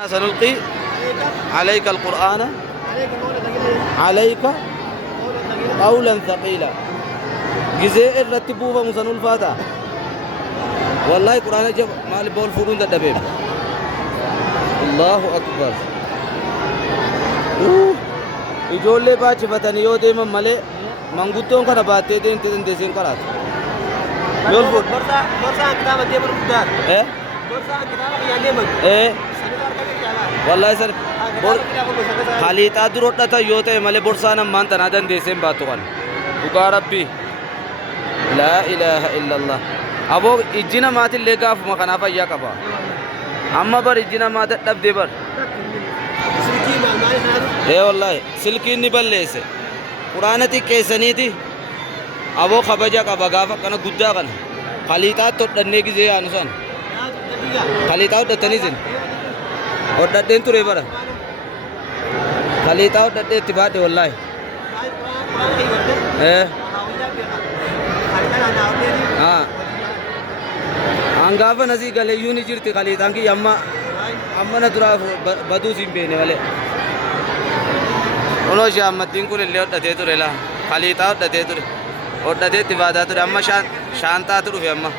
سنلقي عليك القرآن عليك قولا ثقيلا جزاء الرتبوفة مسنول فاتا والله القرآن جب مال بول فرون دبيب الله أكبر ijoollee baachifatanii yoo deeman malee manguddoon kana baattee deemtee karaat borsaan kitaaba deeman guddaadha. Borsaan kitaaba qiyyaan deeman. wallahi sar khaliixaa dura hodhatan yoo ta'e malee borsaan ammaan tanaa dandeesseen baattu kana dhugaa rabbii laa ilaaha illallah aboo ijji namaatillee gaafuma kanaaf ayyaa qaba amma bar ijji namaa dadhabdee bar wallahi silkiin ni balleesse quraana xiqqeessaniiti aboo kabaja qaba gaafa kana guddaa kana khaliixaatti hodhannee gizee yaanu san khaliixaa hodhatanii sin hodhadheen ture bara khaliixaa hodhadhee itti baadhe wallahi hangaafa nasii galeeyyuu ni jirti khaliixaan kiyya amma na duraaf baduu siin beene malee kunoo shaammattiin kun illee hodhatee ture laa khaliixaa hodhatee ture hodhatee itti baadaa ture amma shaantaatu dhufe amma